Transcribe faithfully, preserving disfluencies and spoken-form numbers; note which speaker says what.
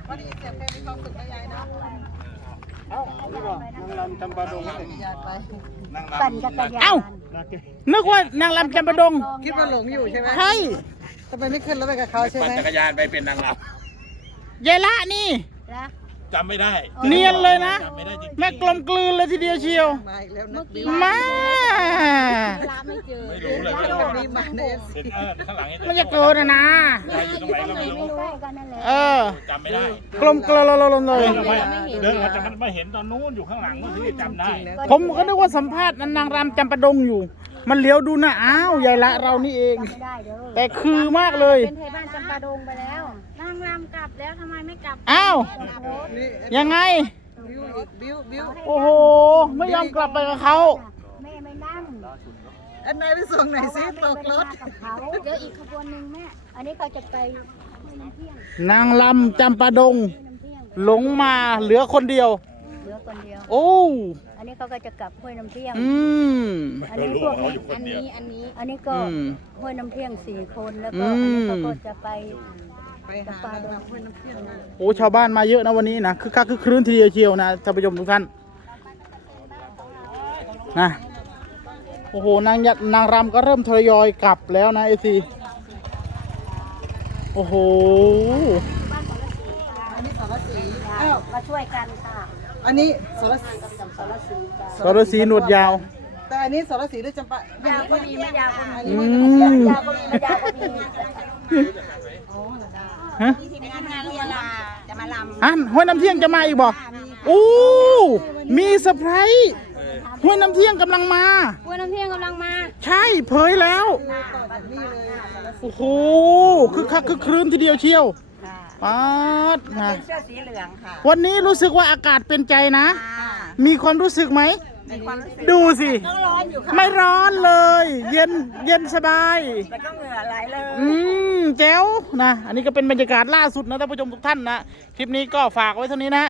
Speaker 1: ก็ได้ยินเสียงเพลงมีความสุขนะยายนะ
Speaker 2: เอ้านี่บ่นางรำจำปาดง
Speaker 1: ยายไป
Speaker 3: ปั่นจักรยาน
Speaker 4: เอ้านึกว่านางลำจำปาดง
Speaker 1: คิดว่าหลงอยู่ใช่ไหม
Speaker 4: ใช่
Speaker 1: ทำไมไม่ขึ้นแล้วไปกับเขาใช่ไหม
Speaker 5: ปั่นจักรยานไปเป็นนางร
Speaker 4: ยายละนี่
Speaker 3: นะ
Speaker 5: ำจำไม่ได้
Speaker 4: เนียนเลยนะ
Speaker 5: จำไม่ได้จริงๆ
Speaker 4: แม่กลมกลืนเลยทีเดียวเชียว
Speaker 1: มาอีกแล้วนะบิว
Speaker 4: มา
Speaker 3: ร้านไม่เจอ
Speaker 5: ไม่รู้เลย
Speaker 1: โชคดีมาเนี่ย
Speaker 5: เห็นเออข้างหลังเห็น
Speaker 4: มันจะเกินอะนะ
Speaker 5: ยายอยู่ตรงไหนก็ไม่รู้
Speaker 3: ไม่รู้กันนั่นแหละ
Speaker 4: เออ
Speaker 5: จำไม่ได้
Speaker 4: กลมกลืนเลย
Speaker 5: เดินออกมาเดินออกมาจากมันมาเห็นตอนนู้นอยู่ข้างหลังมันถึงจะจำได้
Speaker 4: ผมก็นึกว่าสัมภาษณ์นางรำจำปาดงอยู่ มันเลี้ยวดูนะอ้าวยายละเรานี่เอง
Speaker 3: จำไม่ได้เด้อ
Speaker 4: แต่คือมากเลย
Speaker 3: เป็นไทยบ้านจำปาดงไปแล้วนางรำกลับแล้วทำไมไม่กลับ
Speaker 4: อ้าว
Speaker 1: นี่
Speaker 4: ยังไง
Speaker 1: บิวอีกบิวบิว
Speaker 4: โอ้โห ไม่ยอมกลับไปกับเขา
Speaker 3: แม่ไม่นั่ง
Speaker 1: อันไหนไปส่งไหนซิตกรถ
Speaker 3: กับเขาเดี๋ยวอีกขบวนหนึ่งแม่อันนี้เขาจะไปห้วยน้ำเที่ยง
Speaker 4: นางลำจำปาดง
Speaker 3: ห้วยน้ำเที่ยง
Speaker 4: หลงมาเหลือคนเดียว
Speaker 3: เหลือคนเดียว
Speaker 4: โอ้
Speaker 3: อันนี้เขาก็จะกลับห้วยน้ำเที่ยง
Speaker 4: อืม
Speaker 3: อันนี้พวกนี้
Speaker 5: อันนี้อันนี้
Speaker 3: อันนี้ก็
Speaker 4: อืม
Speaker 3: ห้วยน้ำเที่ยงสี่คนแล้วก็
Speaker 4: อื
Speaker 3: อันนี้
Speaker 4: ม
Speaker 3: เขาก็จะไป
Speaker 1: ไปหานางรำห้วยน้ำเพี้ยนมา
Speaker 4: โอ้ชาวบ้านมาเยอะนะวันนี้นะคือคักคือครื้นทีเดียวเชียวนะท่านผู้ชมทุกท่านนะโอ้โหนางยัดนางรำก็เริ่มทยอยกลับแล้วนะไอซีโอ้โห
Speaker 1: อันนี้สารสี
Speaker 3: อ้าวมาช่วยกันค่ะ
Speaker 1: อันนี้สารสี
Speaker 3: สารสีกัน
Speaker 4: สรสีหนวดยาว
Speaker 1: แต่อันนี้สารสีหรือจำปาย
Speaker 3: าวก็มีไม่ยาวก็มี
Speaker 4: อืม
Speaker 3: ยาวก็มีไม่ยาวก็มี
Speaker 4: ฮะ
Speaker 3: ทีมงานงานเรียนลาจะมาลำ
Speaker 4: อ่ะห้วยน้ำเที่ยงจะมาอีกบ่โอ้มีเซอร์ไพรส์ห้วยน้ำเที่ยงกำลังมา
Speaker 3: ห้วยน้ำเที่ยงกำลังมา
Speaker 4: ใช่เผยแล้ว
Speaker 1: ต่อจากนี่เลยสารสี
Speaker 4: โอ้โหคือคักคือครื้นทีเดียวเชียวป๊าดนะ
Speaker 3: เสื้อสีเหลืองค่ะ
Speaker 4: วันนี้รู้สึกว่าอากาศเป็นใจนะ มีความรู้สึกไหม
Speaker 3: มีความรู้สึก
Speaker 4: ดูสิ
Speaker 3: ก็ร้อนอยู่ค่ะ
Speaker 4: ไม่ร้อนเลย เย็นเย็นสบาย
Speaker 3: แต่ก็เหงื่อไหลเลย
Speaker 4: อืมแจ๋วนะ อันนี้ก็เป็นบรรยากาศล่าสุดนะท่านผู้ชมทุกท่านนะ คลิปนี้ก็ฝากไว้เท่านี้นะ